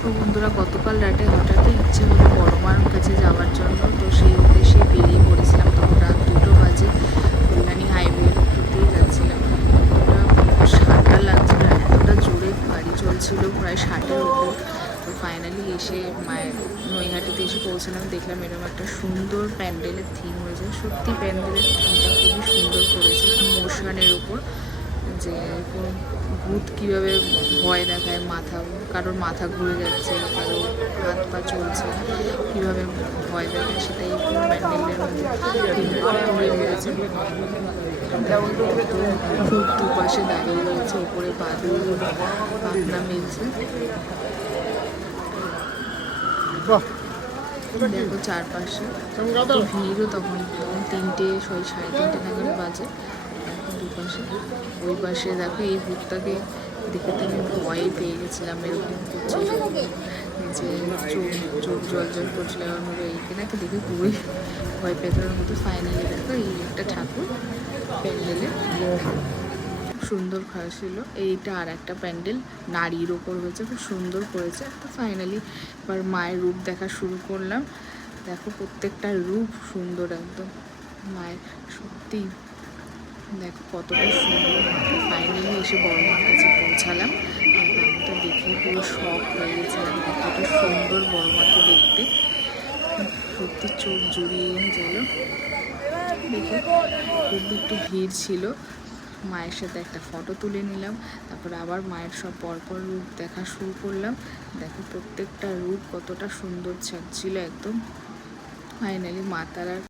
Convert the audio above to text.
দেখো বন্ধুরা, গতকাল রাতে হঠাৎই ইচ্ছে হলো বড় মার কাছে যাওয়ার জন্য। তো সেই উদ্দেশ্যে বেরিয়ে পড়েছিলাম। তখন রাত 2টো বাজে। কল্যাণী হাইওয়ের উপর দিয়ে যাচ্ছিলাম। এতটা ঠান্ডা লাগছিল, এতটা জোরে গাড়ি চলছিল, প্রায় 60-এর উপর। তো ফাইনালি এসে মায়ের নৈহাটিতে এসে পৌঁছলাম। দেখলাম এরকম একটা সুন্দর প্যান্ডেলের থিম হয়েছে। সত্যি প্যান্ডেলের থিমটা খুবই সুন্দর করেছে, মোশনের উপর। যে ভূত কীভাবে ভয় দেখায়, কারোর মাথা ঘুরে যাচ্ছে, কারো হাত পা চলছে, কীভাবে ভয় দেখায় সেটাই পুরো প্যান্ডেলের মধ্যে তুলে রয়েছে। খুব দুপাশে দাঁড়িয়ে রয়েছে, ওপরে বাদুর পাখনা মেলছে। দেখো চারপাশে ভিড়ও তখন 3টে 3:30 নাগাদ বাজে। দুপাশে ওই পাশে দেখো, এই ভূতটাকে দেখে তো আমি ভয়ে পেয়ে গেছিলাম। এরকম করছিল যে চোখ জল করছিল, এমনভাবে এইখানে দেখে খুবই ভয় পেতার মতো। ফাইনালি দেখো এই একটা ঠাকুর প্যান্ডেলে সুন্দর ছিল। এইটা আর একটা প্যান্ডেল নারীর ওপর হয়েছে, খুব সুন্দর করেছে। তো ফাইনালি এবার মায়ের রূপ দেখা শুরু করলাম। দেখো প্রত্যেকটা রূপ সুন্দর একদম মায়ের, সত্যি দেখো কতটা সুন্দর। ফাইনালি এসে বড় মার কাছে পৌঁছালাম। মাটা দেখে পুরো শখ হয়ে গেছিলাম, কতটা সুন্দর বড় মাকে দেখতে। সত্যি চোখ জুড়িয়ে গেল দেখে। খুব একটু ভিড় ছিল। মায়ের সাথে একটা ফটো তুলে নিলাম। তারপরে আবার মায়ের সব পরপর রূপ দেখা শুরু করলাম। দেখো প্রত্যেকটা রূপ কতটা সুন্দর ছিল একদম। ফাইনালি মা তারার